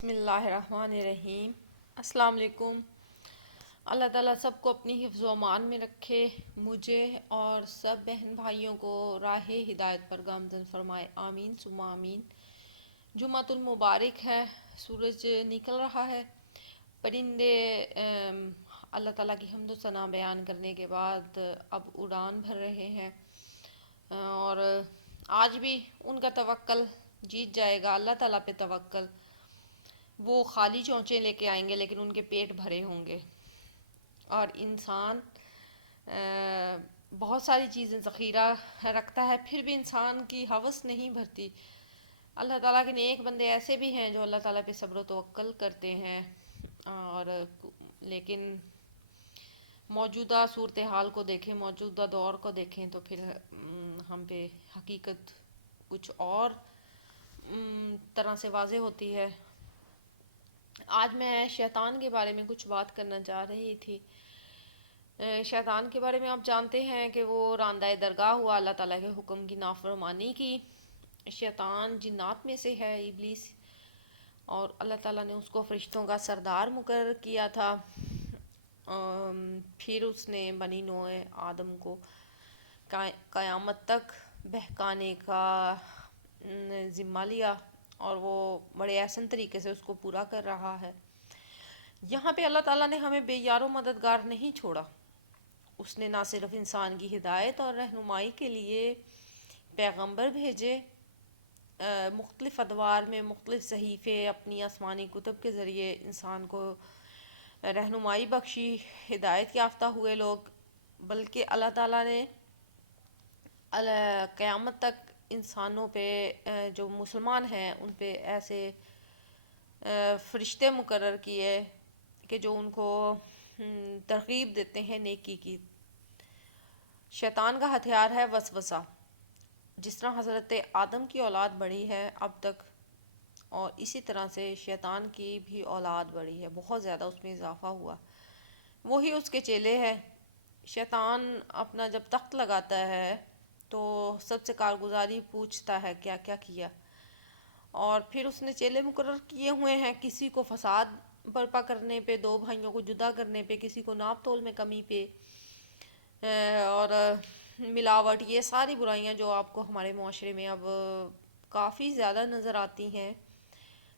بسم اللہ الرحمن الرحیم۔ السلام علیکم۔ اللہ تعالیٰ سب کو اپنی حفظ و امان میں رکھے، مجھے اور سب بہن بھائیوں کو راہ ہدایت پر گامزن فرمائے، آمین ثم آمین۔ جمعۃ المبارک ہے، سورج نکل رہا ہے، پرندے اللہ تعالیٰ کی حمد و ثنا بیان کرنے کے بعد اب اڑان بھر رہے ہیں، اور آج بھی ان کا توکل جیت جائے گا۔ اللہ تعالیٰ پہ توکل، وہ خالی چونچے لے کے آئیں گے لیکن ان کے پیٹ بھرے ہوں گے۔ اور انسان بہت ساری چیزیں ذخیرہ رکھتا ہے، پھر بھی انسان کی ہوس نہیں بھرتی۔ اللہ تعالیٰ کے نیک بندے ایسے بھی ہیں جو اللہ تعالیٰ پہ صبر و توکل کرتے ہیں، اور لیکن موجودہ صورتحال کو دیکھیں، موجودہ دور کو دیکھیں تو پھر ہم پہ حقیقت کچھ اور طرح سے واضح ہوتی ہے۔ آج میں شیطان کے بارے میں کچھ بات کرنا چاہ رہی تھی۔ شیطان کے بارے میں آپ جانتے ہیں کہ وہ راندہ درگاہ ہوا، اللہ تعالیٰ کے حکم کی نافرمانی کی۔ شیطان جنات میں سے ہے، ابلیس، اور اللہ تعالیٰ نے اس کو فرشتوں کا سردار مقرر کیا تھا۔ پھر اس نے بنی نوع آدم کو قیامت تک بہکانے کا ذمہ لیا، اور وہ بڑے احسن طریقے سے اس کو پورا کر رہا ہے۔ یہاں پہ اللہ تعالیٰ نے ہمیں بے یار و مددگار نہیں چھوڑا۔ اس نے نہ صرف انسان کی ہدایت اور رہنمائی کے لیے پیغمبر بھیجے، مختلف ادوار میں مختلف صحیفے اپنی آسمانی کتب کے ذریعے انسان کو رہنمائی بخشی، ہدایت یافتہ ہوئے لوگ، بلکہ اللہ تعالیٰ نے قیامت تک انسانوں پہ جو مسلمان ہیں ان پہ ایسے فرشتے مقرر کیے کہ جو ان کو ترغیب دیتے ہیں نیکی کی۔ شیطان کا ہتھیار ہے وسوسہ۔ جس طرح حضرت آدم کی اولاد بڑھی ہے اب تک، اور اسی طرح سے شیطان کی بھی اولاد بڑھی ہے، بہت زیادہ اس میں اضافہ ہوا۔ وہی اس کے چیلے ہیں۔ شیطان اپنا جب تخت لگاتا ہے تو سب سے کارگزاری پوچھتا ہے کیا کیا کیا، اور پھر اس نے چیلے مقرر کیے ہوئے ہیں، کسی کو فساد برپا کرنے پہ، دو بھائیوں کو جدا کرنے پہ، کسی کو ناپ تول میں کمی پہ، اور ملاوٹ، یہ ساری برائیاں جو آپ کو ہمارے معاشرے میں اب کافی زیادہ نظر آتی ہیں،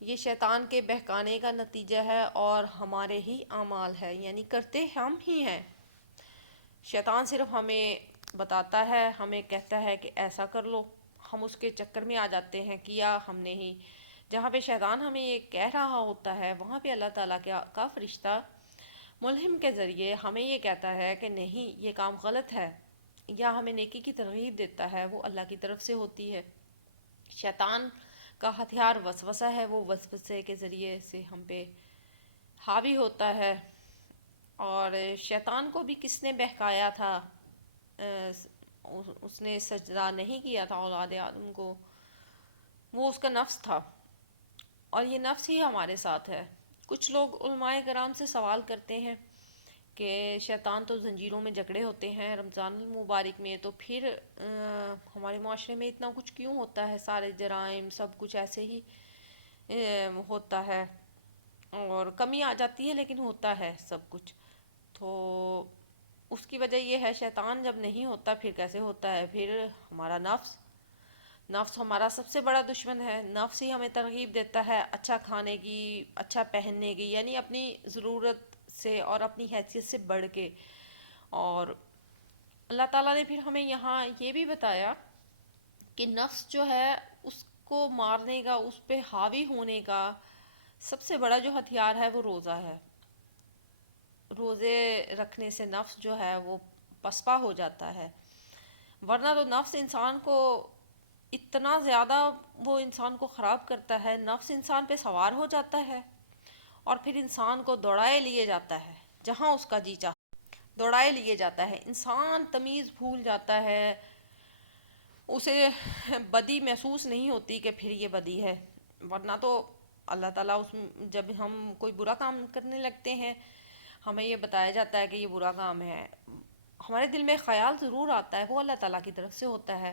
یہ شیطان کے بہکانے کا نتیجہ ہے اور ہمارے ہی اعمال ہے، یعنی کرتے ہم ہی ہیں۔ شیطان صرف ہمیں بتاتا ہے، ہمیں کہتا ہے کہ ایسا کر لو، ہم اس کے چکر میں آ جاتے ہیں، کیا ہم نے ہی۔ جہاں پہ شیطان ہمیں یہ کہہ رہا ہوتا ہے، وہاں پہ اللہ تعالیٰ کا فرشتہ ملہم کے ذریعے ہمیں یہ کہتا ہے کہ نہیں، یہ کام غلط ہے، یا ہمیں نیکی کی ترغیب دیتا ہے، وہ اللہ کی طرف سے ہوتی ہے۔ شیطان کا ہتھیار وسوسہ ہے، وہ وسوسے کے ذریعے سے ہم پہ حاوی ہوتا ہے۔ اور شیطان کو بھی کس نے بہکایا تھا؟ اس نے سجدہ نہیں کیا تھا اولاد آدم کو، وہ اس کا نفس تھا، اور یہ نفس ہی ہمارے ساتھ ہے۔ کچھ لوگ علماء کرام سے سوال کرتے ہیں کہ شیطان تو زنجیروں میں جکڑے ہوتے ہیں رمضان المبارک میں، تو پھر ہمارے معاشرے میں اتنا کچھ کیوں ہوتا ہے؟ سارے جرائم سب کچھ ایسے ہی ہوتا ہے، اور کمی آ جاتی ہے لیکن ہوتا ہے سب کچھ۔ تو اس کی وجہ یہ ہے، شیطان جب نہیں ہوتا پھر کیسے ہوتا ہے؟ پھر ہمارا نفس ہمارا سب سے بڑا دشمن ہے۔ نفس ہی ہمیں ترغیب دیتا ہے اچھا کھانے کی، اچھا پہننے کی، یعنی اپنی ضرورت سے اور اپنی حیثیت سے بڑھ کے۔ اور اللہ تعالیٰ نے پھر ہمیں یہاں یہ بھی بتایا کہ نفس جو ہے اس کو مارنے کا، اس پہ حاوی ہونے کا سب سے بڑا جو ہتھیار ہے وہ روزہ ہے۔ روزے رکھنے سے نفس جو ہے وہ پسپا ہو جاتا ہے، ورنہ تو نفس انسان کو اتنا زیادہ وہ انسان کو خراب کرتا ہے، نفس انسان پہ سوار ہو جاتا ہے اور پھر انسان کو دوڑائے لیے جاتا ہے جہاں اس کا جی چاہتا ہے، دوڑائے لیے جاتا ہے۔ انسان تمیز بھول جاتا ہے، اسے بدی محسوس نہیں ہوتی کہ پھر یہ بدی ہے، ورنہ تو اللہ تعالیٰ جب ہم کوئی برا کام کرنے لگتے ہیں ہمیں یہ بتایا جاتا ہے کہ یہ برا کام ہے، ہمارے دل میں خیال ضرور آتا ہے، وہ اللہ تعالیٰ کی طرف سے ہوتا ہے۔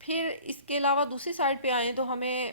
پھر اس کے علاوہ دوسری سائڈ پہ آئیں تو ہمیں